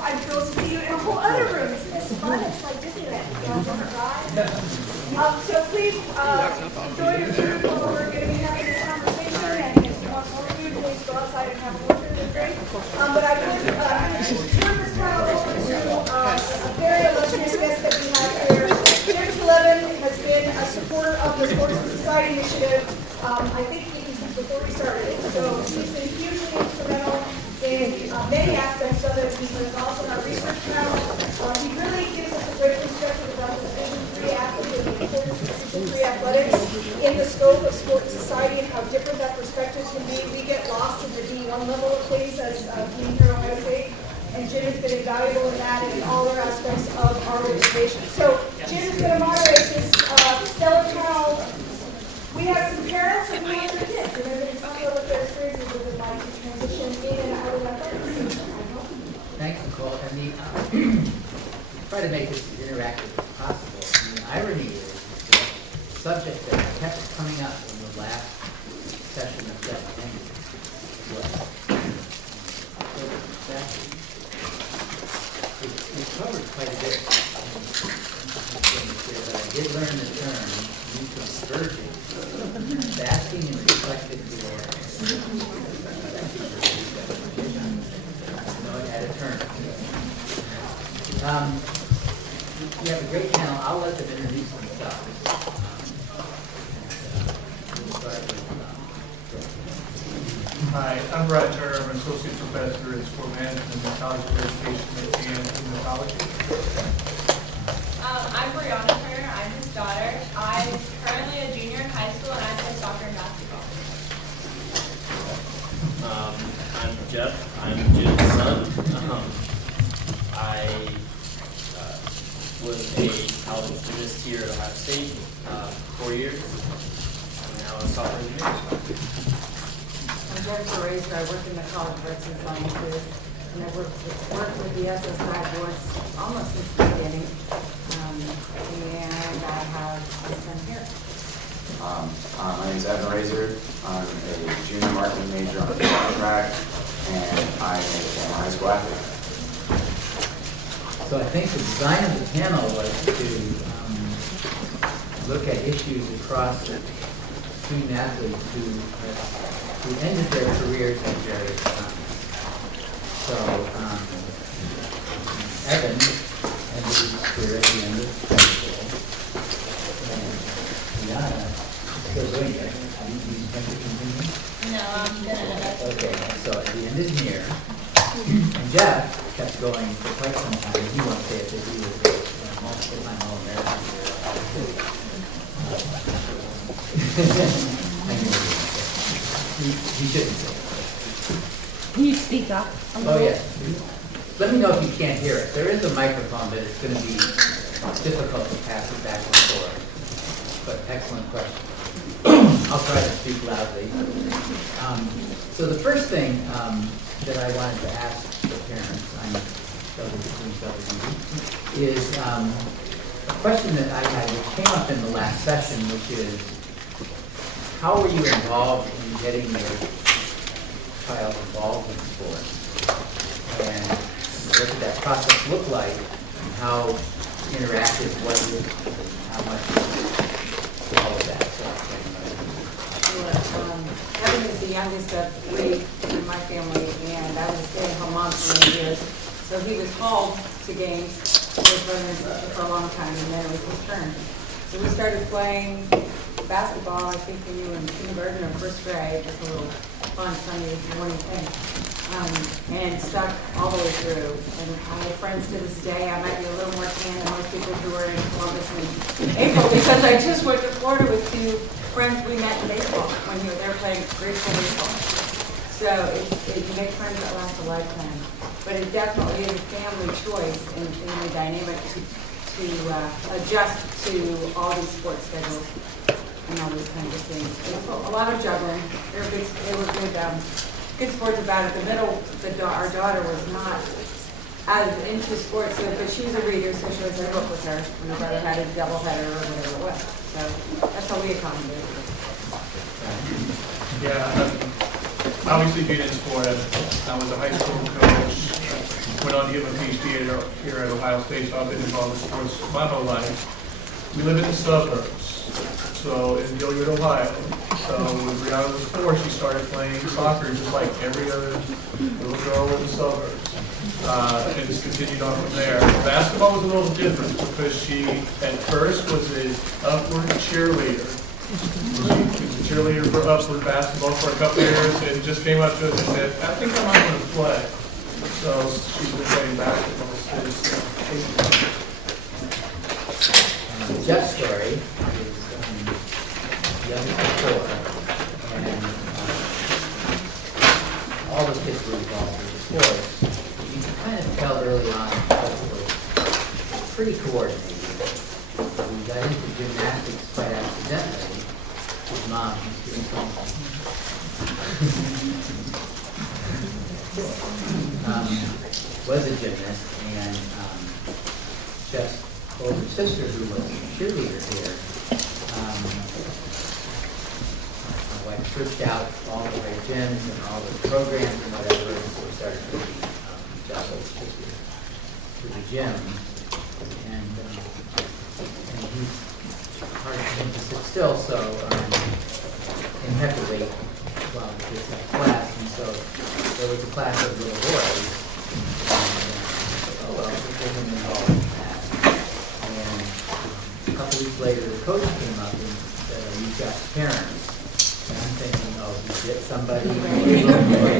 I'm thrilled to see you in a whole other room. Isn't this fun? It's like Disneyland. So please enjoy your food while we're going to be having this conversation. And if you want more food, please go outside and have a look at the drink. But I would turn this panel over to a very illustrious guest that we have here. Jim Levin has been a supporter of the Sports and Society Initiative, I think even since before we started it. So he's been hugely instrumental in many aspects of it. He's involved in our research now. He really gives us a great perspective about the Division III athlete and the importance of Division III athletics in the scope of sport and society and how different that perspective can be. We get lost in the D1 level of things as being here at Ohio State, and Jim has been invaluable in that and in all other aspects of our organization. So Jim is going to moderate this stellar panel. We have some parents and we have their kids, and they're going to talk about their experiences with their life to transition in and out of athletics. Thanks, Nicole. And try to make this as interactive as possible. And the irony is the subject that kept coming up in the last session of Jeff Langley was we covered quite a bit. But I did learn the term converging, basking in reflected glory. At a turn. We have a great panel. I'll let them introduce themselves. We'll start with, Hi, I'm Brad Turner. I'm an associate professor in sport management in the College of Education at UNC College. I'm Brianna Turner. I'm his daughter. I'm currently a junior in high school and I play soccer and basketball. I'm Jeff. I'm Jim's son. I was a college gymnast here at Ohio State 4 years. I'm now a software engineer. I'm Jennifer Racer. I work in the College of Arts and Sciences, and I've worked with the SSI boards almost since the beginning. And I have a son here. My name is Evan Razor. I'm a junior marketing major on the track, and I'm a former high school athlete. so I think the design of the panel was to look at issues across student athletes who ended their careers at various times. So Evan ended his career at the end of high school. And Brianna is still doing it. Do you think to continue? No, I'm gonna. Okay, so at the end is near. And Jeff kept going for quite some time. He won't say it, but he was a multiple-time All-American. I knew what he was saying. He shouldn't say it. Can you speak up? Oh, yes. Let me know if you can't hear it. There is a microphone, but it's going to be difficult to pass it back and forth. But excellent question. I'll try to speak loudly. So the first thing that I wanted to ask the parents, is a question that I had that came up in the last session, which is, how were you involved in getting your child involved in sports? And what did that process look like? And how interactive was it? How much all of that? Evan is the youngest of three in my family, and I was a stay-at-home mom for many years. So he was hauled to games with brother and sister for a long time, and then it was his turn. So we started playing basketball, I think when you were in kindergarten or first grade, just a little fun Sunday morning thing. And stuck all the way through. And I have friends to this day. I might be a little more tan than most people who are in Columbus in April because I just went to Florida with two friends we met in baseball when they were playing grade school baseball. So you make friends that last a lifetime. but it definitely is a family choice and family dynamic to adjust to all these sports schedules and all these kinds of things. It's a lot of juggling. They were good sports about it. The middle, our daughter was not as into sports, but she's a reader, so she was a book with her. And my brother had a doubleheader or whatever it was. So that's how we accommodated it. Yeah, obviously being in sport, I was a high school coach, went on to get my PhD here at Ohio State, so I've been involved in sports my whole life. We live in the suburbs, so in Gilbert, Ohio. So when Brianna was 4, she started playing soccer just like every other little girl in the suburbs. And just continued on from there. Basketball was a little different because she, at first, was an upward cheerleader. She was a cheerleader for upward basketball for a couple of years and just came up to us and said, I think I might want to play. So she's been playing basketball since. Jeff's story is young before, and all the kids were involved in sports. You can kind of tell early on that it was pretty coordinated. We got into gymnastics quite accidentally. His mom was doing was a gymnast, and Jeff's older sister, who was a cheerleader here, my wife searched out all the great gyms and all the programs and whatever, and so we started moving Jeff's older sister to the gym, and he's hard for him to sit still, so and have to wait while the kids have class, and so there was a class of little boys, and oh well, we'll get him involved in that. And a couple weeks later, the coach came up and said, "Oh, you've got parents." And I'm thinking, oh, he hit somebody, or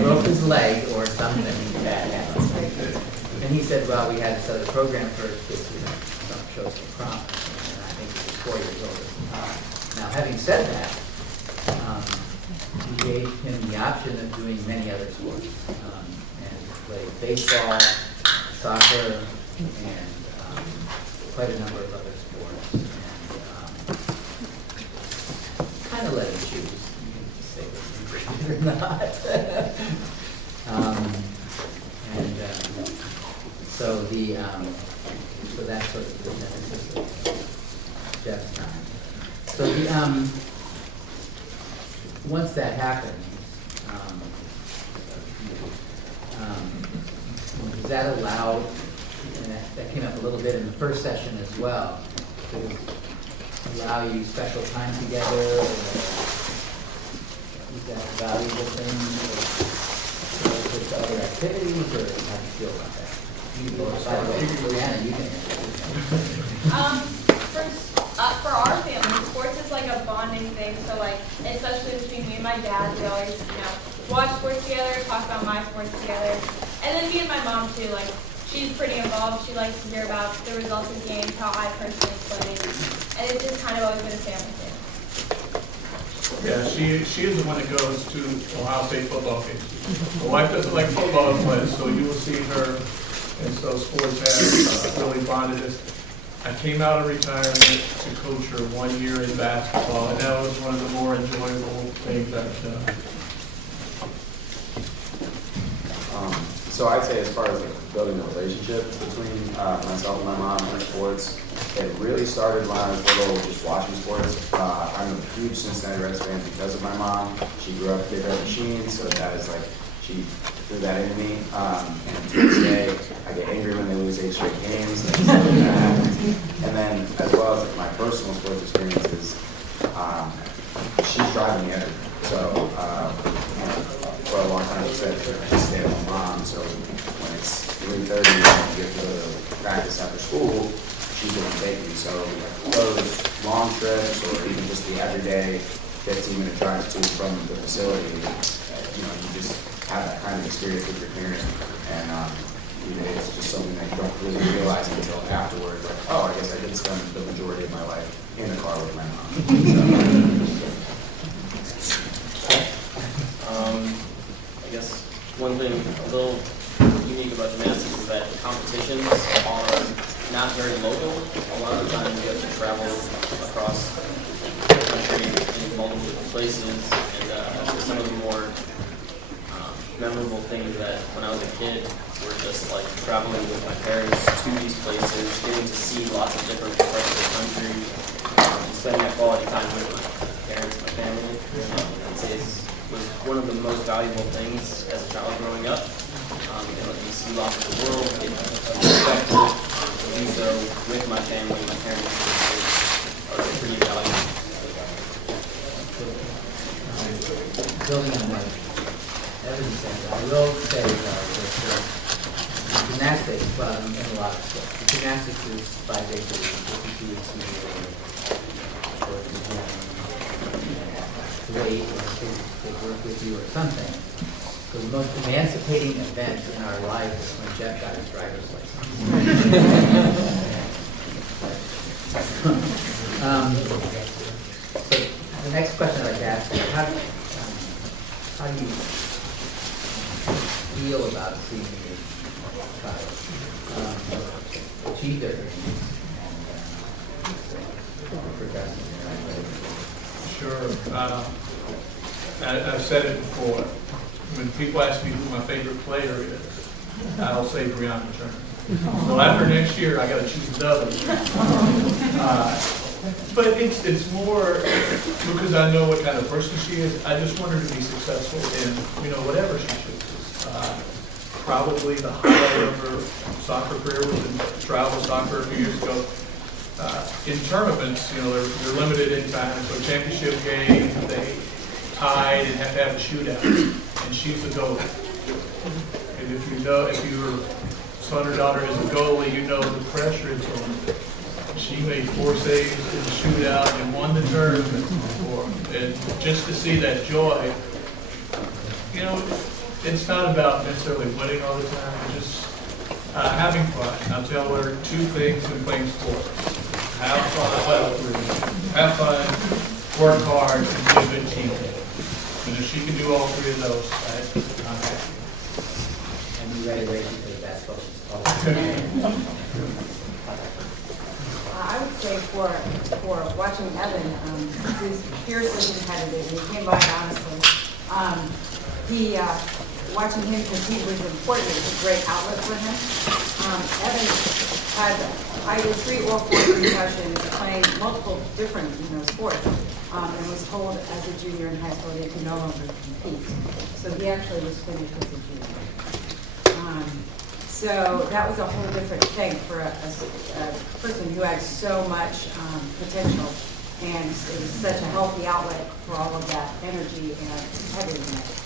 broke his leg, or something bad happened. And he said, well, we had this other program for kids who show some promise, and I think he was 4 years older. Now, having said that, we gave him the option of doing many other sports, and he played baseball, soccer, and quite a number of other sports, and kind of let him choose. You can just say whether you're interested or not. So that's sort of the genesis of Jeff's time. So once that happens, does that allow, and that came up a little bit in the first session as well, to allow you special time together, or is that a valuable thing, or with other activities, or how do you feel about that? By the way, Brianna, you can answer this. For our family, sports is like a bonding thing. So like, especially between me and my dad, we always, watch sports together, talk about my sports together. And then me and my mom too, like, she's pretty involved. She likes to hear about the results of games, how I personally played. And it's just kind of always been a family thing. Yeah, she is the one that goes to Ohio State football games. My wife doesn't like football as much, so you will see her. And so sports has really bonded us. I came out of retirement to coach her 1 year in basketball, and that was one of the more enjoyable things I've done. So I'd say as far as building a relationship between myself and my mom and sports, it really started when I was little, just watching sports. I'm a huge Cincinnati Reds fan because of my mom. She grew up with her machine, so that is like, she threw that into me. And to this day, I get angry when they lose 8 straight games and stuff like that. And then, as well as my personal sports experiences, she's driving me everywhere. So, for a long time, she said she's a stay-at-home mom. So when it's 3:30 and you get to practice after school, she's going to take me. So those long trips, or even just the everyday 15-minute drives to from the facility, you just have that kind of experience with your parents, and it's just something that you don't really realize until afterwards. Like, oh, I guess I did spend the majority of my life in the car with my mom. I guess one thing a little unique about Jamaica not very local. A lot of the time you have to travel across the country in multiple different places, and so some of the more memorable things that when I was a kid were just like traveling with my parents to these places, getting to see lots of different parts of the country, and spending that quality time with my parents and my family. I'd say it was one of the most valuable things as a child growing up. You see lots of the world, get some perspective, to do so with my family, my parents. I would say pretty valuable. Building on what Evan said, I will say that gymnastics, well, in a lot of sports, gymnastics is 5 days a week, 52 weeks a year, or the gym, to wait, or they work with you or something. So the most emancipating event in our life is when Jeff got his driver's license. So the next question I'd like to ask is, how do you feel about seeing your child achieve their dreams and progress in their life? Sure. I've said it before. When people ask me who my favorite player is, I'll say Brianna Turner. So after next year, I got to choose another. But it's more because I know what kind of person she is. I just want her to be successful in whatever she chooses. Probably the highlight of her soccer career was in travel soccer a few years ago. In tournaments, they're limited in time. So championship game, they tied and have to have a shootout, and she's the goalie. And if your son or daughter is a goalie, you know the pressure it's on. She made 4 saves in the shootout and won the tournament before. And just to see that joy, it's not about necessarily winning all the time, it's just having fun. I'll tell her 2 things when playing sports. Have fun, work hard, and be a good teammate. And if she can do all 3 of those, I'm happy. And you ready to take basketball? I would say for watching Evan, who's fiercely competitive, and he came by honestly. Watching him compete was important. It was a great outlet for him. Evan had either 3 or 4 concussions playing multiple different sports, and was told as a junior in high school that he could no longer compete. So he actually was finished as a junior. So that was a whole different thing for a person who had so much potential, and it was such a healthy outlet for all of that energy and competitiveness.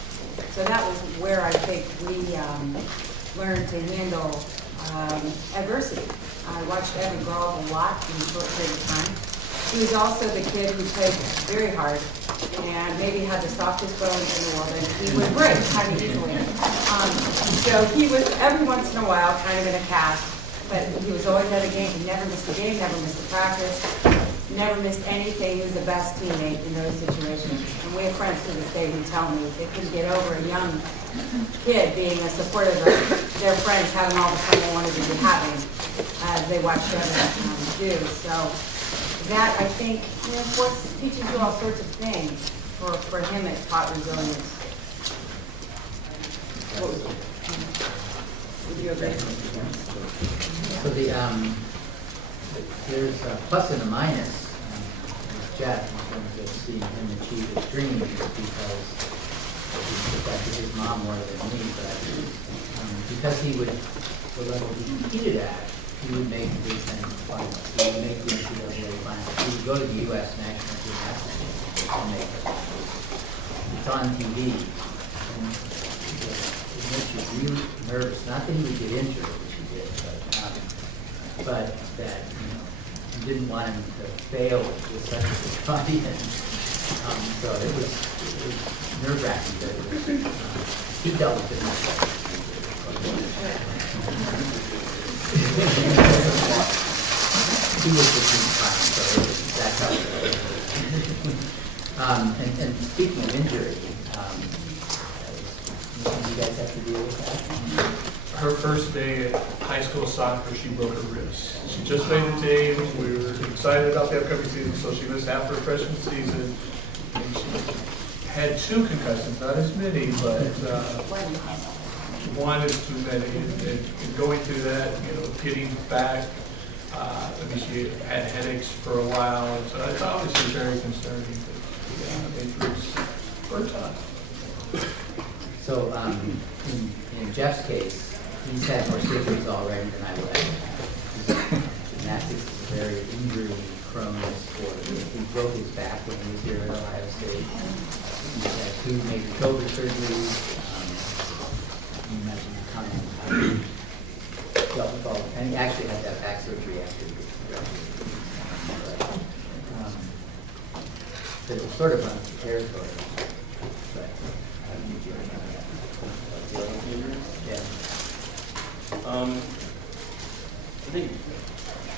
So that was where I think we learned to handle adversity. I watched Evan grow up a lot in a short period of time. He was also the kid who played very hard and maybe had the softest bones in the world, and he would break kind of easily. So he was every once in a while kind of in a cast, but he was always at a game. He never missed a game, never missed a practice, never missed anything. He was the best teammate in those situations. And we have friends to this day who tell me they couldn't get over a young kid being a supporter of their friends having all the fun they wanted to be having as they watched Evan do. So that, I think, sports teaches you all sorts of things. For him, it taught resilience. Would you agree? So there's a plus and a minus with Jeff in terms of seeing him achieve his dreams, because he affected his mom more than me, but because he would, the level he competed at, he would make the Big Ten finals. He would make the NCAA finals. He would go to the U.S. national gymnastics team and make it. It's on TV. And it makes you really nervous. Not that he would get injured, which he did, but that you didn't want him to fail with such a big audience. So it was nerve-wracking, but it was, he dealt with it much better. He was the team prime, so that's how and speaking of injury, you guys have to deal with that? her first day at high school soccer, she broke her wrist. She just made the team. We were excited about the upcoming season, so she missed half her freshman season. And she had 2 concussions, not as many, but one is too many. And going through that, getting back, she had headaches for a while, and so it's obviously very concerning that injuries were tough. So, in Jeff's case, he's had more surgeries already than I would have. Gymnastics is a very injury-prone sport. He broke his back when he was here at Ohio State. He's had 2 major shoulder surgeries. You mentioned the comment how he dealt with all, and he actually had that back surgery after he was it was sort of unprepared for it. But how do you feel about that? Dealing with injuries? Yeah. I think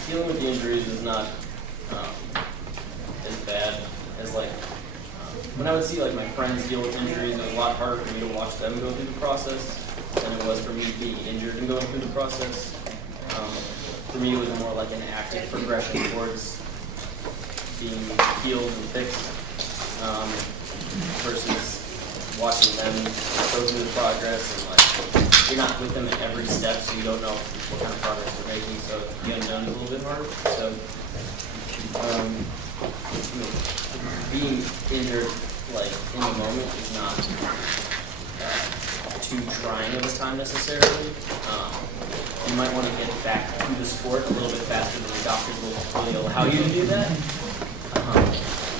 dealing with the injuries is not as bad as when I would see my friends deal with injuries. It was a lot harder for me to watch them go through the process than it was for me being injured and going through the process. For me, it was more like an active progression towards being healed and fixed versus watching them go through the progress and you're not with them at every step, so you don't know what kind of progress they're making. So the unknown is a little bit harder. So being injured in the moment is not too trying of a time necessarily. You might want to get back to the sport a little bit faster than the doctors will really allow you to do that.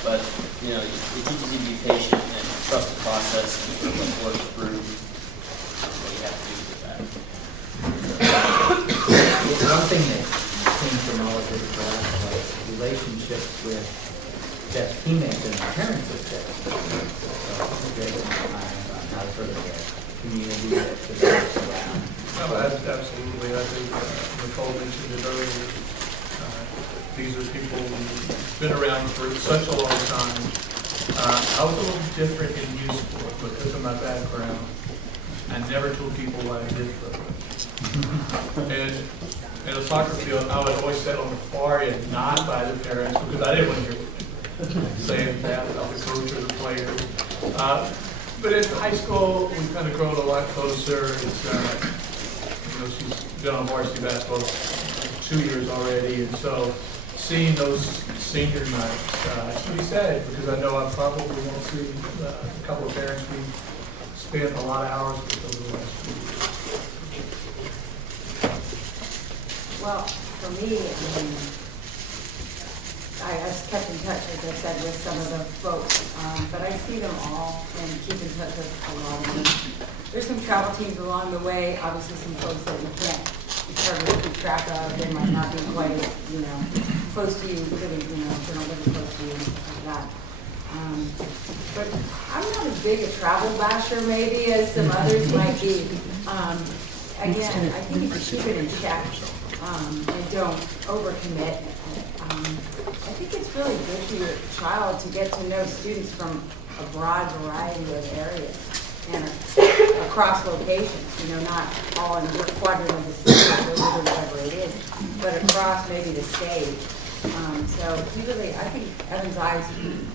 But it teaches you to be patient and trust the process and sort of work through what you have to do with that. One thing that came from all of this class was relationships with Jeff's teammates and the parents of Jeff. So great time on how sort of the community that develops around. No, absolutely. I think Nicole mentioned it earlier. These are people who've been around for such a long time. I was a little different in youth sport because of my background. I never told people what I did for them. And in a soccer field, I would always sit on the far end, not by the parents, because I didn't want to hear what saying that about the coach or the player. But in high school, we kind of grown a lot closer. She's been on varsity basketball 2 years already, and so seeing those senior nights, it's pretty sad because I know I probably won't see a couple of parents we spent a lot of hours with over the last few years. Well, for me, I've kept in touch, as I said, with some of the folks, but I see them all and keep in touch with a lot of them. There's some travel teams along the way, obviously some folks that you can't be terribly keep track of. They might not be quite as, close to you, living, they're not living close to you, like that. But I'm not as big a travel basher maybe as some others might be. Again, I think if you keep it in check and don't overcommit, I think it's really good for your child to get to know students from a broad variety of areas and across locations, not all in your quadrant of the city or whatever it is, but across maybe the state. So he really, I think Evan's eyes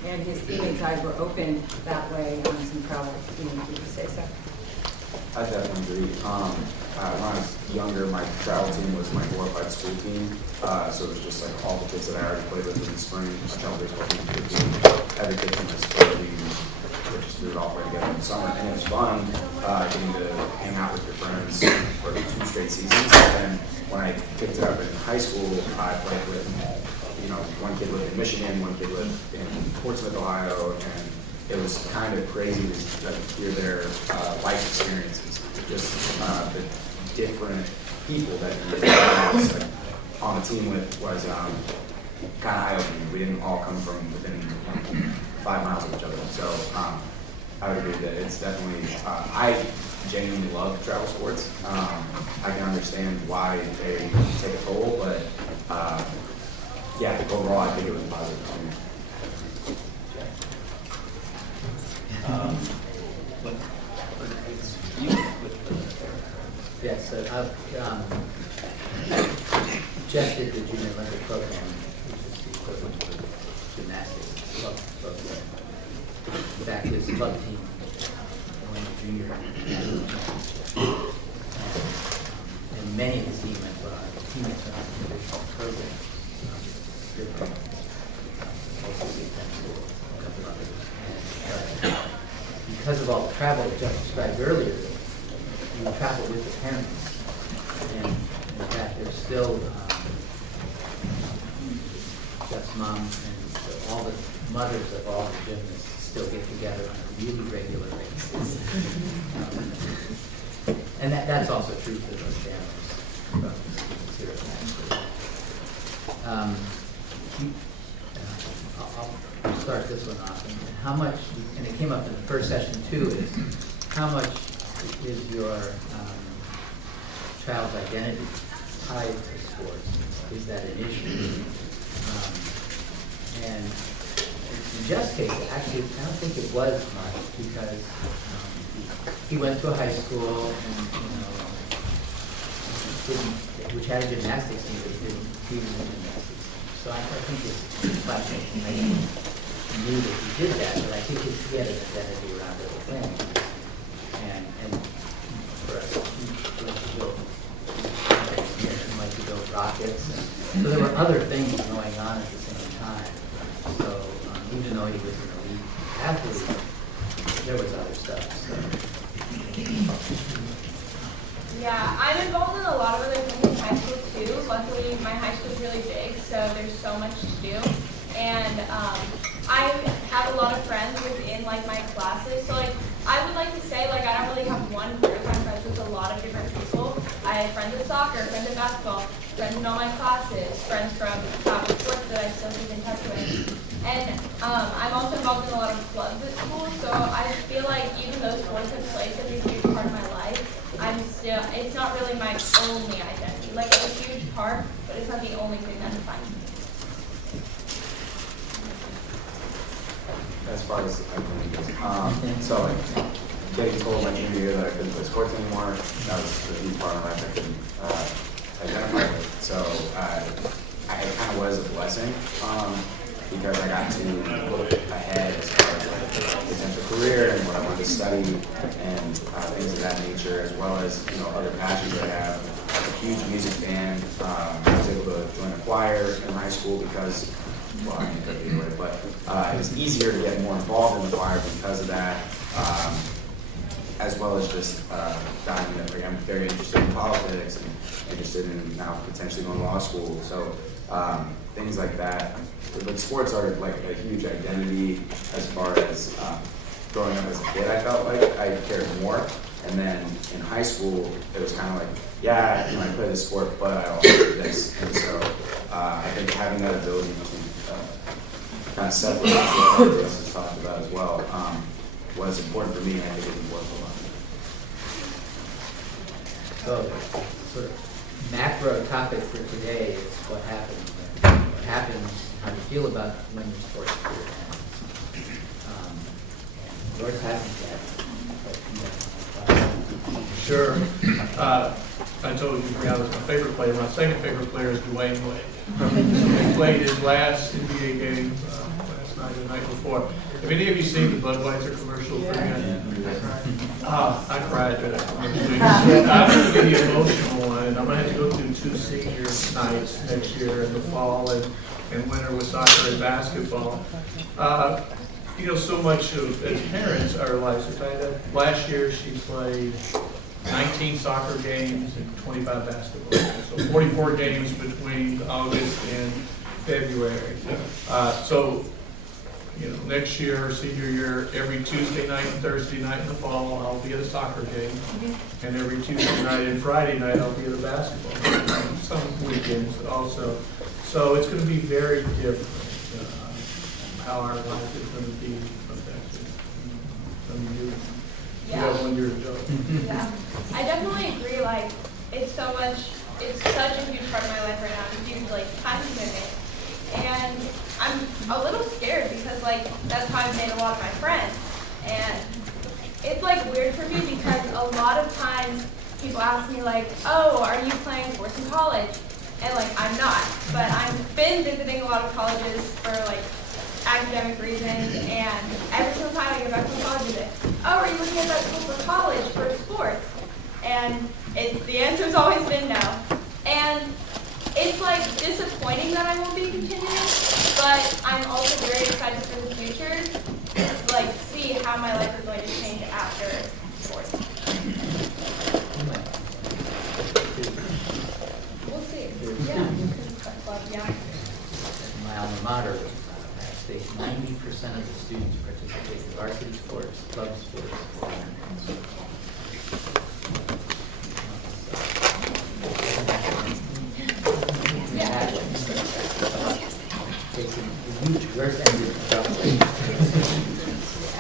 and his teammates' eyes were opened that way on some travel. Would you say so? I definitely agree. When I was younger, my travel team was my glorified school team. So it was just all the kids that I already played with in the spring. My travel baseball team, every kid from my sport team, we just threw it all right together in the summer. And it was fun getting to hang out with your friends for 2 straight seasons. And when I picked it up in high school, I played with, one kid lived in Michigan, one kid lived in Portsmouth, Ohio, and it was kind of crazy to hear their life experiences, just the different people that he was on the team with was kind of eye-opening. We didn't all come from within 5 miles of each other, so I would agree that it's definitely, I genuinely love travel sports. I can understand why they take a toll, but yeah, overall I think it was positive for me. Yes, suggested the Junior Olympic program, which is the equivalent for gymnastics club program. In fact, his club team won the junior national championship. And many of his teammates were on the traditional program. Different, also the defense school, a couple others. And because of all the travel that Jeff described earlier, you travel with the parents. And in fact, there's still Jeff's mom and all the mothers of all the gymnasts still get together on a really regular basis. And that's also true for those families from the students here at Maxwell. I'll start this one off. And how much, and it came up in the first session too, is how much is your child's identity tied to sports? Is that an issue? And in Jeff's case, actually, I don't think it was much because he went to a high school and, which had a gymnastics team, but he didn't do the gymnastics team. So I think his classmates knew that he did that, but I think he had an identity around other things. And for us, he liked to build rockets. And so there were other things going on at the same time. So even though he was an elite athlete, there was other stuff. So. Yeah, I'm involved in a lot of other things in high school too. Luckily, my high school is really big, so there's so much to do. And I have a lot of friends within like my classes. So like I would like to say like I don't really have one group. I'm friends with a lot of different people. I have friends in soccer, friends in basketball, friends in all my classes, friends from sports that I still keep in touch with. And I'm also involved in a lot of clubs at school, so I feel like even though sports have played such a huge part of my life, it's not really my only identity. Like, it's a huge part, but it's not the only thing that defines me. As far as so like getting told my junior year that I couldn't play sports anymore, that was a huge part of my life I couldn't identify with. So it kind of was a blessing because I got to look ahead as far as like potential career and what I wanted to study and things of that nature, as well as other passions that I have. I'm a huge music fan. I was able to join a choir in high school because. Well, I mean, anyway, but it was easier to get more involved in the choir because of that, as well as just finding that I'm very interested in politics and interested in now potentially going to law school. So things like that. But sports are like a huge identity as far as growing up as a kid. I felt like I cared more, and then in high school it was kind of like, yeah, I play this sport, but I also do this, and so I think having that ability to kind of separate what everybody else has talked about as well was important for me, and I think it was important for a lot of people. So, sort of macro topic for today is what happens, how you feel about when your sports career ends. And yours hasn't yet, but Sure. I told you Brianna was my favorite player. My second favorite player is Dwayne Wade. He played his last NBA game last night or the night before. Have any of you seen the Budweiser commercial for him? I cried during that commercial. I'm going to be the emotional one. I'm going to have to go through 2 senior nights next year in the fall and winter with soccer and basketball. So much of, as parents, our lives are tied up. Last year, she played 19 soccer games and 25 basketball games. So 44 games between August and February. Next year, senior year, every Tuesday night and Thursday night in the fall, I'll be at a soccer game. And every Tuesday night and Friday night, I'll be at a basketball game. Some weekends also. So it's going to be very different how our life is going to be affected. You have 1 year to go. Yeah, I definitely agree. Like, it's such a huge part of my life right now. It's huge, like, time commitment. And I'm a little scared because, like, that's how I've made a lot of my friends. And it's, like, weird for me because a lot of times people ask me, like, oh, are you playing sports in college? and like I'm not. But I've been visiting a lot of colleges for like academic reasons, and every single time I go back from college, it's like, oh, are you looking at that school for college for sports? And the answer's always been no. And it's like disappointing that I won't be continuing, but I'm also very excited for the future to like see how my life is going to change after sports. We'll see. Yeah. My alma mater, Ohio State, 90% of the students participate in varsity sports, club sports. Yours ended abruptly.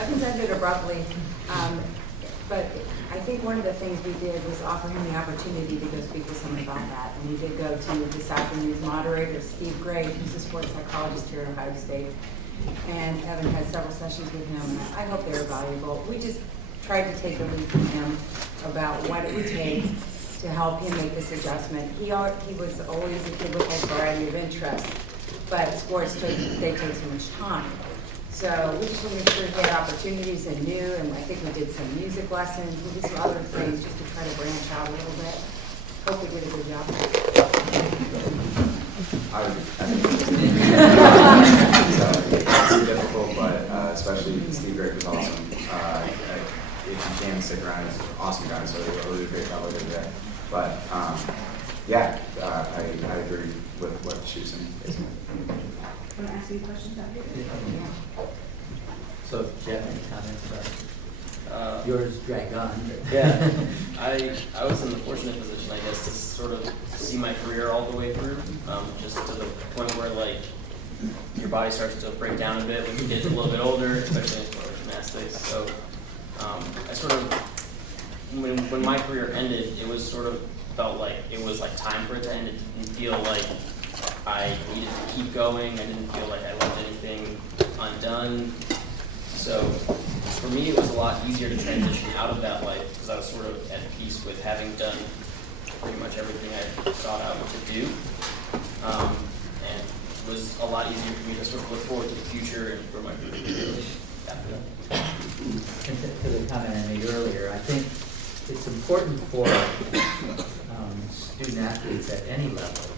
Evans ended abruptly, but I think one of the things we did was offer him the opportunity to go speak to someone about that. And we did go to this afternoon's moderator, Steve Gray, who's a sports psychologist here at Ohio State. And Evan had several sessions with him, and I hope they were valuable. We just tried to take a lead from him about what it would take to help him make this adjustment. He was always a kid with a variety of interests, but sports take so much time. So we just want to make sure he had opportunities and knew, and I think we did some music lessons, we did some other things just to try to branch out a little bit. Hope we did a good job. It's difficult, but especially Steve Gray was awesome. If you can stick around, he's an awesome guy, so he did a great job with it there. But yeah, I agree with what she was saying. Want to ask you questions out here? So, Jeff, any comments about it? Uh, Yours dragged on. But Yeah, I was in the fortunate position, I guess, to sort of see my career all the way through, just to the point where like your body starts to break down a bit when you get a little bit older, especially in sport gymnastics. So I sort of, when my career ended, it was sort of felt like it was like time for it to end. It didn't feel like I needed to keep going. I didn't feel like I left anything undone. So for me, it was a lot easier to transition out of that life because I was sort of at peace with having done pretty much everything I sought out to do. And it was a lot easier for me to sort of look forward to the future and for my career after that. And to the comment I made earlier, I think it's important for student athletes at any level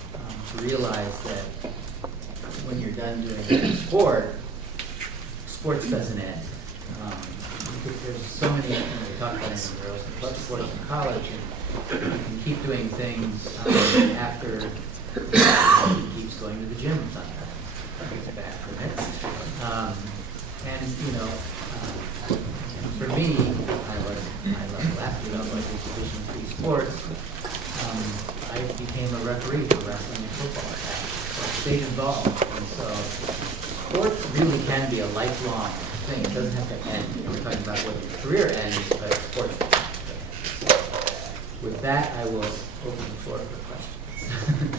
to realize that when you're done doing sport, sports doesn't end. There's so many, we talk about it in girls and club sports in college, and you can keep doing things after he keeps going to the gym sometimes. It's bad for him. And you know, for me, I love laughing about like Division III sports. I became a referee for wrestling and football. So I stayed involved, and so sports really can be a lifelong thing. It doesn't have to end. You know, we're talking about when your career ends, but sports doesn't have to end. So with that, I will open the floor for questions.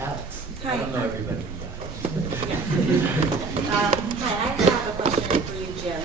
Alex, I Hi. don't know everybody. Hi, I have a question for you, Jim.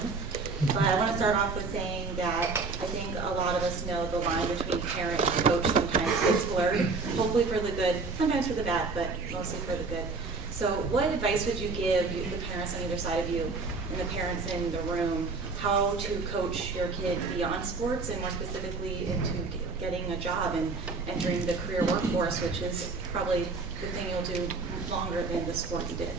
But I want to start off with saying that I think a lot of us know the line between parent and coach sometimes gets blurred, hopefully for the good, sometimes for the bad, but mostly for the good. So what advice would you give the parents on either side of you and the parents in the room how to coach your kid beyond sports and more specifically into getting a job and entering the career workforce, which is probably the thing you'll do longer than the sport you did?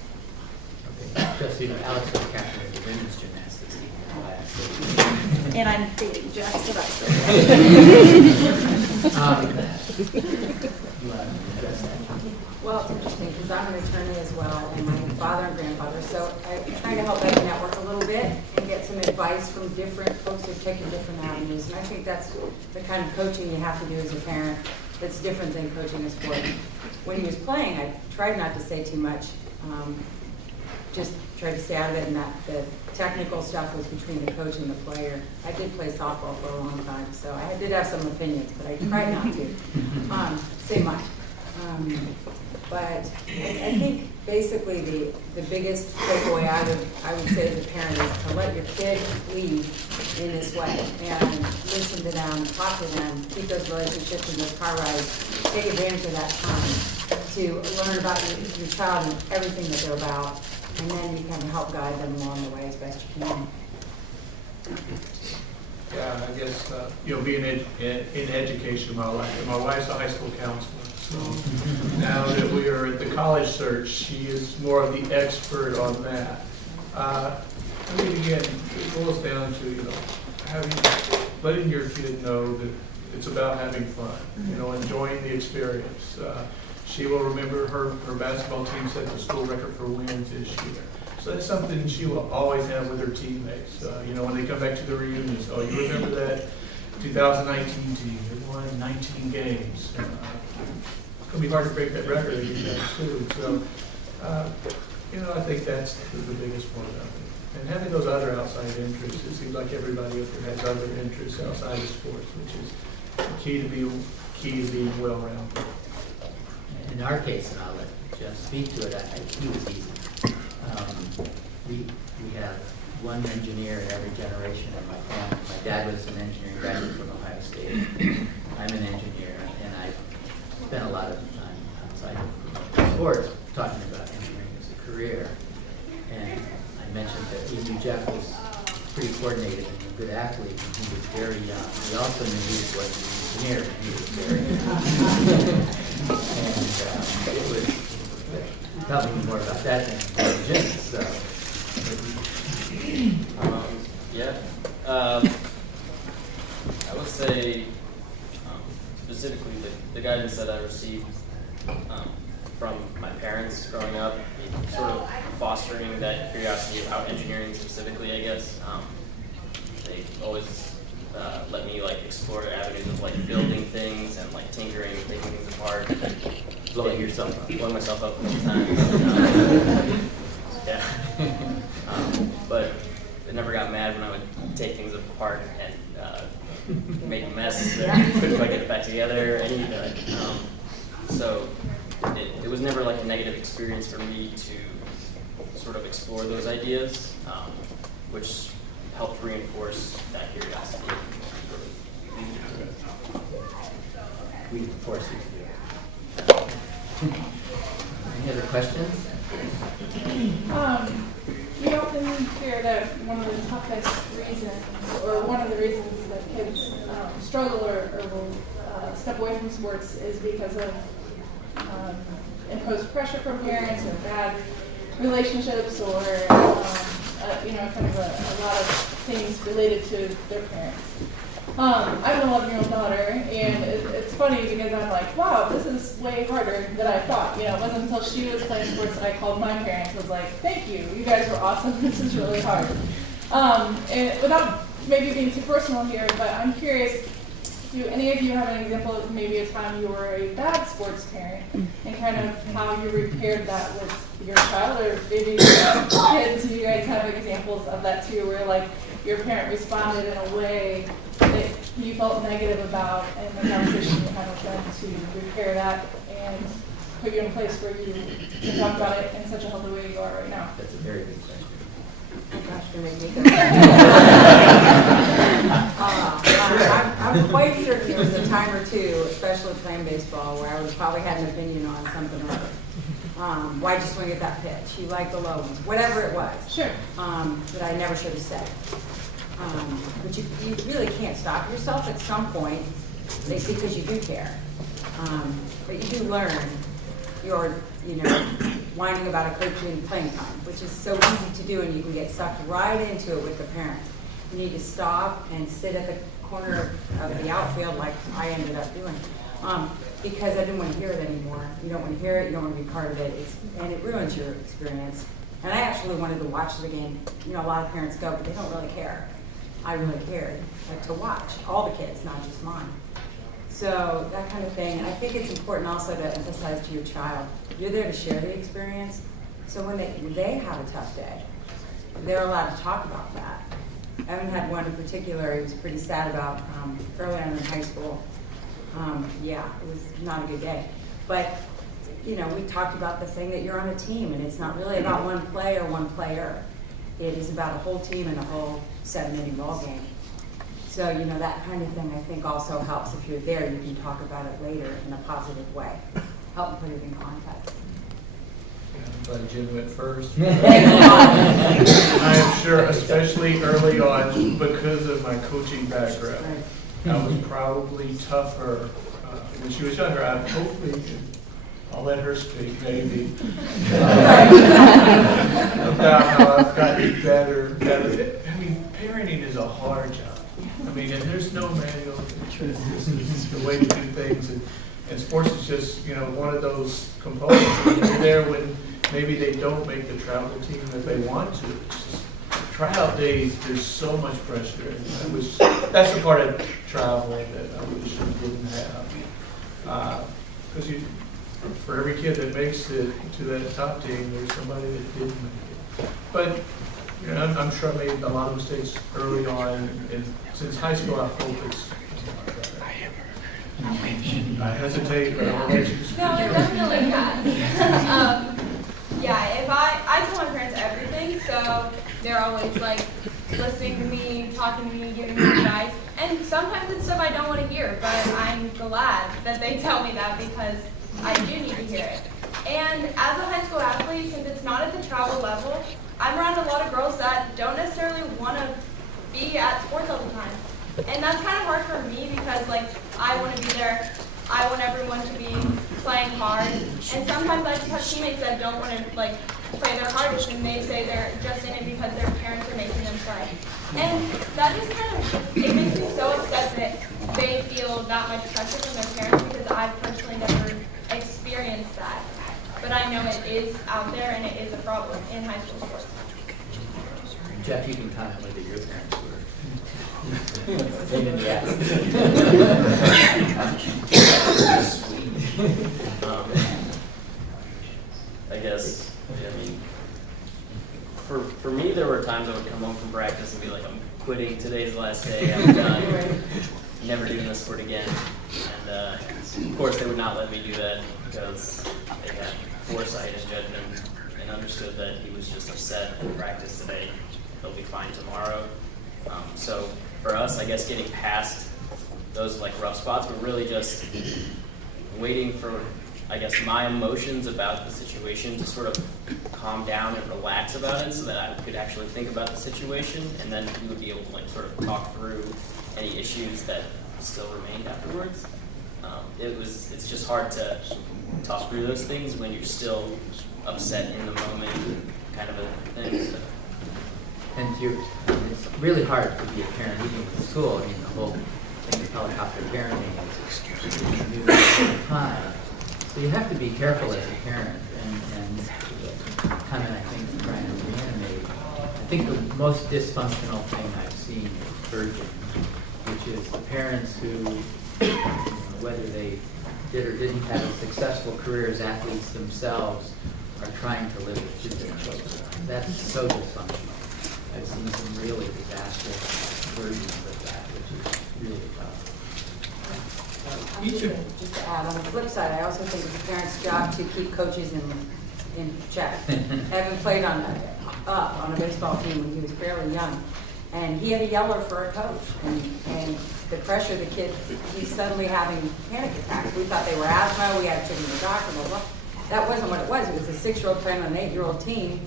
Okay. Just so you know, Alex was captain of the women's gymnastics team in Ohio State. And I'm dating Jack, so that's good. You want to address that? Well, it's interesting because I'm an attorney as well, and my father and grandfather, so I'm trying to help them network a little bit and get some advice from different folks who've taken different avenues. And I think that's the kind of coaching you have to do as a parent that's different than coaching a sport. When he was playing, I tried not to say too much, just tried to stay out of it, and that the technical stuff was between the coach and the player. I did play softball for a long time, so I did have some opinions, but I tried not to say much. But I think basically the biggest takeaway I would say as a parent is to let your kid lead in this way and listen to them, talk to them, keep those relationships and those car rides, take advantage of that time to learn about your child and everything that they're about, and then you kind of help guide them along the way as best you can. Yeah, I guess, being in education my life, and my wife's a high school counselor, so now that we are at the college search, she is more of the expert on that. I mean, again, it boils down to, letting your kid know that it's about having fun, enjoying the experience. She will remember her basketball team set the school record for wins this year. So that's something she will always have with her teammates. When they come back to the reunions, oh, you remember that 2019 team, they won 19 games. It's going to be hard to break that record again soon. So, I think that's the biggest part of it. And having those other outside interests, it seems like everybody up there has other interests outside of sports, which is key to being well-rounded. In our case, and I'll let Jeff speak to it, he was easy. We have one engineer in every generation in my family. My dad was an engineering graduate from Ohio State. I'm an engineer, and I spent a lot of time outside of sports talking about engineering as a career. And I mentioned that we knew Jeff was pretty coordinated and a good athlete, and he was very young. We also knew he was an engineer, and he was very young. And it was, tell me more about that than Jim. So, I would say specifically the guidance that I received from my parents growing up, sort of fostering that curiosity about engineering specifically, I guess. They always let me explore avenues of building things and tinkering, taking things apart, blowing yourself up. blowing myself up all the time. Yeah. But I never got mad when I would take things apart and make a mess and couldn't quite get it back together. And so it was never a negative experience for me to sort of explore those ideas, which helped reinforce that curiosity. Reinforce it. Any other questions? We often hear that one of the toughest reasons, or one of the reasons that kids struggle or will step away from sports is because of imposed pressure from parents or bad relationships or kind of a lot of things related to their parents. I have an 11-year-old daughter, and it's funny because I'm like, wow, this is way harder than I thought. It wasn't until she was playing sports that I called my parents and was like, thank you, you guys were awesome, this is really hard. And without maybe being too personal here, but I'm curious, do any of you have an example of maybe a time you were a bad sports parent and kind of how you repaired that with your child, or maybe kids, you guys have examples of that too, where your parent responded in a way that you felt negative about, and the conversation you had with them to repair that and put you in a place where you can talk about it in such a healthy way you are right now? That's a very good question. Oh gosh, you're making me go. I'm quite certain there was a time or two, especially playing baseball, where I would probably had an opinion on something or other. Why'd you swing at that pitch? You like the low ones, whatever it was. Sure. That I never should have said. But you really can't stop yourself at some point because you do care. But you do learn your, whining about a coach in playing time, which is so easy to do, and you can get sucked right into it with the parents. You need to stop and sit at the corner of the outfield like I ended up doing. Because I didn't want to hear it anymore. You don't want to hear it, you don't want to be part of it, and it ruins your experience. And I actually wanted to watch the game. A lot of parents go, but they don't really care. I really cared to watch all the kids, not just mine. So that kind of thing. And I think it's important also to emphasize to your child, you're there to share the experience. So when they have a tough day, they're allowed to talk about that. Evan had one in particular he was pretty sad about early on in high school. It was not a good day. But you know, we talked about the thing that you're on a team, and it's not really about one play or one player. It is about a whole team and a whole 7-inning ball game. So, you know, that kind of thing I think also helps. If you're there, you can talk about it later in a positive way. Help put it in context. I'm glad Jim went first. Right. I am sure, especially early on, because of my coaching background, I was probably tougher when she was younger. Hopefully, I'll let her speak, maybe, about how I've gotten better. I mean, parenting is a hard job. I mean, and there's no manual. It's just the way to do things. And sports is just, you know, one of those components. You're there when maybe they don't make the travel team if they want to. It's just, tryout days, there's so much pressure. And that's the part of travel that I wish we didn't have. Because for every kid that makes it to that top team, there's somebody that didn't make it. But you know, I'm sure I made a lot of mistakes early on, and since high school, I hope it's a lot better. I hesitate, but I'll let you speak. No, it definitely has. Yeah, if I tell my parents everything, so they're always like listening to me, talking to me, giving me advice. And sometimes it's stuff I don't want to hear, but I'm glad that they tell me that because I do need to hear it. And as a high school athlete, since it's not at the travel level, I'm around a lot of girls that don't necessarily want to be at sports all the time. And that's kind of hard for me because, like, I want to be there. I want everyone to be playing hard. And sometimes I just have teammates that don't want to, like, play their hardest, and they say they're just in it because their parents are making them play. And that just kind of, it makes me so upset that they feel that much pressure from their parents because I've personally never experienced that. But I know it is out there and it is a problem in high school sports. Jeff, you can comment whether your parents were. Pain in the ass. I guess, I mean, for me, there were times I would come home from practice and be like, I'm quitting, today's the last day, I'm done, never doing this sport again. And of course, they would not let me do that because they had foresight and judgment and understood that he was just upset in practice today. He'll be fine tomorrow. So for us, I guess getting past those like rough spots, but really just waiting for, I guess, my emotions about the situation to sort of calm down and relax about it so that I could actually think about the situation, and then we would be able to like sort of talk through any issues that still remained afterwards. It's just hard to talk through those things when you're still upset in the moment, kind of a thing. So. And it's really hard to be a parent even in school. I mean, the whole thing of helicopter parenting is new all the time. So you have to be careful as a parent, and kind of, I think, trying to reanimate. I think the most dysfunctional thing I've seen is Virgin, which is the parents who, you know, whether they did or didn't have a successful career as athletes themselves, are trying to live it through their children. That's so dysfunctional. I've seen some really disastrous versions of that, which is really tough. Just to add, on the flip side, I also think it's a parent's job to keep coaches in check. Evan played on a baseball team when he was fairly young, and he had a yeller for a coach, and the pressure the kid, he's suddenly having panic attacks. We thought they were asthma, we had to take him to the doctor, blah, blah. That wasn't what it was. It was a 6-year-old playing on an 8-year-old team,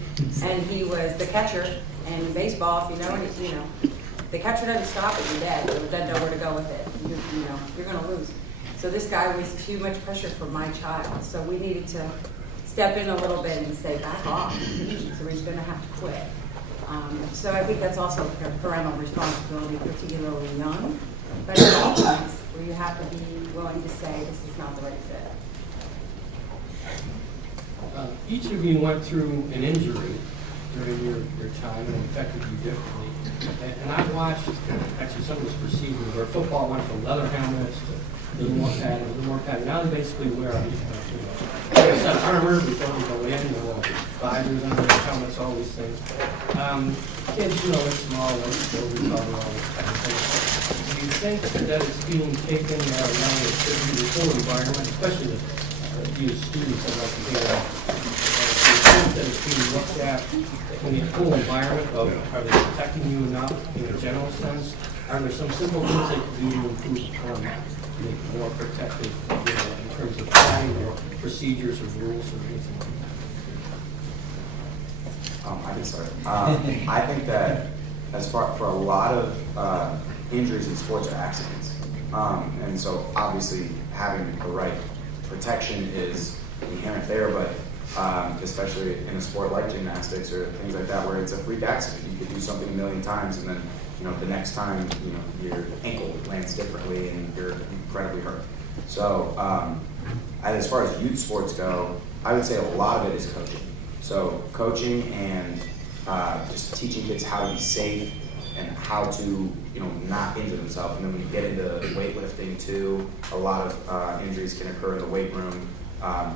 and he was the catcher. And in baseball, if you know, the catcher doesn't stop it, you're dead. You doesn't know where to go with it. You're going to lose. So this guy was too much pressure for my child. So we needed to step in a little bit and say, back off. So he's going to have to quit. So I think that's also parental responsibility, particularly young. But at all times, where you have to be willing to say, this is not the right fit. Each of you went through an injury during your time and affected you differently. And I've watched actually some of this procedure where football went from leather helmets to a little more padding, Now they basically wear armor before they go in, visors under their helmets, all these things. Kids, they're small, they still recover all this kind of thing. Do you think that it's being taken young as the full environment, especially the you as students, I'd like to hear, that is being looked at in the whole environment of, are they protecting you enough in a general sense? Are there some simple things they can do to improve the format, make it more protective, in terms of planning or procedures or rules or anything? I can start. I think that as far for a lot of injuries in sports are accidents, and so obviously having the right protection is inherent there. But especially in a sport like gymnastics or things like that, where it's a freak accident, you could do something a million times, and then the next time your ankle lands differently and you're incredibly hurt. So as far as youth sports go, I would say a lot of it is coaching. So coaching and just teaching kids how to be safe and how to not injure themselves. And then when you get into weightlifting too, a lot of injuries can occur in the weight room.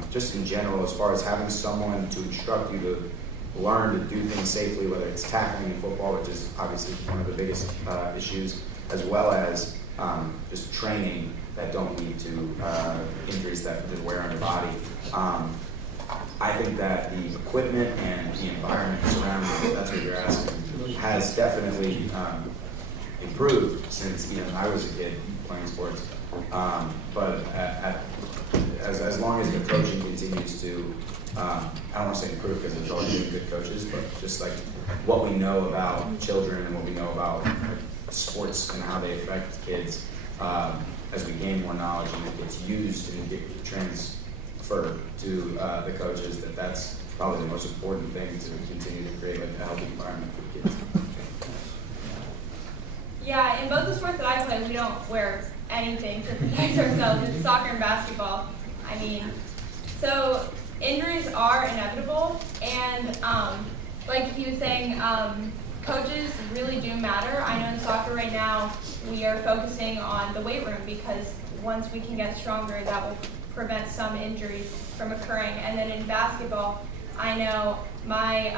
Just in general, as far as having someone to instruct you to learn to do things safely, whether it's tackling in football, which is obviously one of the biggest issues, as well as just training that don't lead to injuries that just wear on your body. I think that the equipment and the environment surrounding it, that's what you're asking, has definitely improved since I was a kid playing sports. But as long as the coaching continues to, I don't want to say improve because there's always been good coaches, but just like what we know about children and what we know about sports and how they affect kids, as we gain more knowledge and it gets used and get transferred to the coaches, that's probably the most important thing to continue to create a healthy environment for kids. Yeah, in both the sports that I play, we don't wear anything to protect ourselves. It's soccer and basketball. So injuries are inevitable, and like he was saying, coaches really do matter. I know in soccer right now, we are focusing on the weight room because once we can get stronger, that will prevent some injuries from occurring. And then in basketball, I know my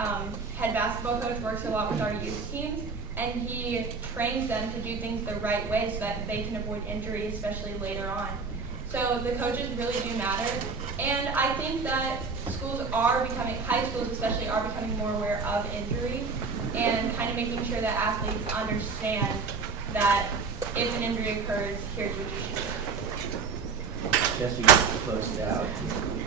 head basketball coach works a lot with our youth teams, and he trains them to do things the right way so that they can avoid injury, especially later on. So the coaches really do matter. And I think that schools are becoming, high schools especially, are becoming more aware of injury and kind of making sure that athletes understand that if an injury occurs, here's what you should do. Jesse closed out,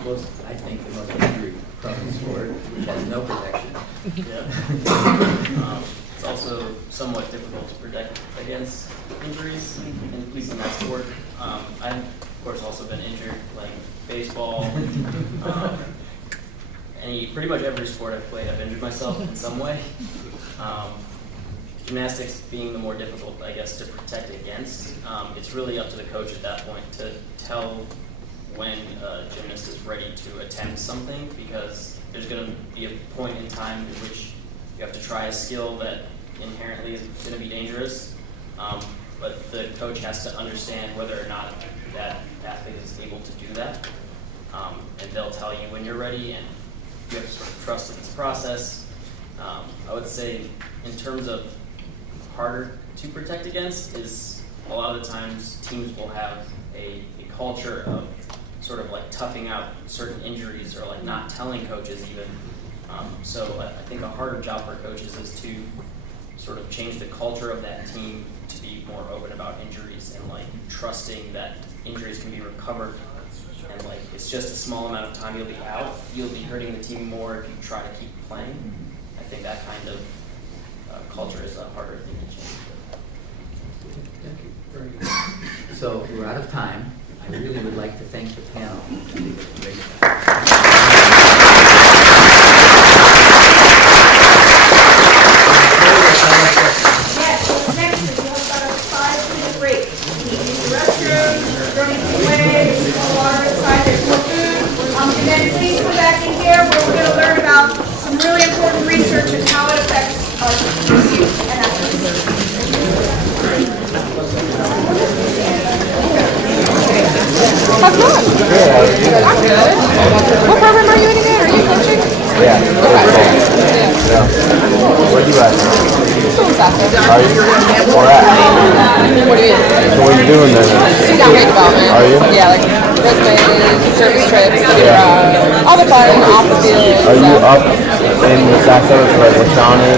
was, I think, the most injury-prone sport, which has no protection. Yeah. It's also somewhat difficult to protect against injuries, at least in that sport. I've, of course, also been injured playing baseball. Pretty much every sport I've played, I've injured myself in some way. Gymnastics being the more difficult, I guess, to protect against. It's really up to the coach at that point to tell when a gymnast is ready to attempt something, because there's going to be a point in time in which you have to try a skill that inherently is going to be dangerous, but the coach has to understand whether or not that athlete is able to do that, and they'll tell you when you're ready, and you have to sort of trust in this process. I would say in terms of harder to protect against is a lot of the times teams will have a culture of sort of like toughing out certain injuries or like not telling coaches even. So I think a harder job for coaches is to sort of change the culture of that team to be more open about injuries and like trusting that injuries can be recovered, and like it's just a small amount of time you'll be out. You'll be hurting the team more if you try to keep playing. I think that kind of culture is a harder thing to change. Thank you. Very good. So we're out of time. I really would like to thank the panel. Great. Yes, so next is we'll have about a 5-minute break. You need to use the restroom, throw some away, there's more water inside, there's more food. And then please come back in here where we're going to learn about some really important research and how it affects our youth and athletes. What program are you in again? Are you coaching? Yeah. Yeah. Where you at? Are you? Where at? What are you? So what are you doing then? Down development. Are you? Yeah, like resumes, service trips, all the fun off the field. Are you up in the Sac Suburbs, like where Sean is?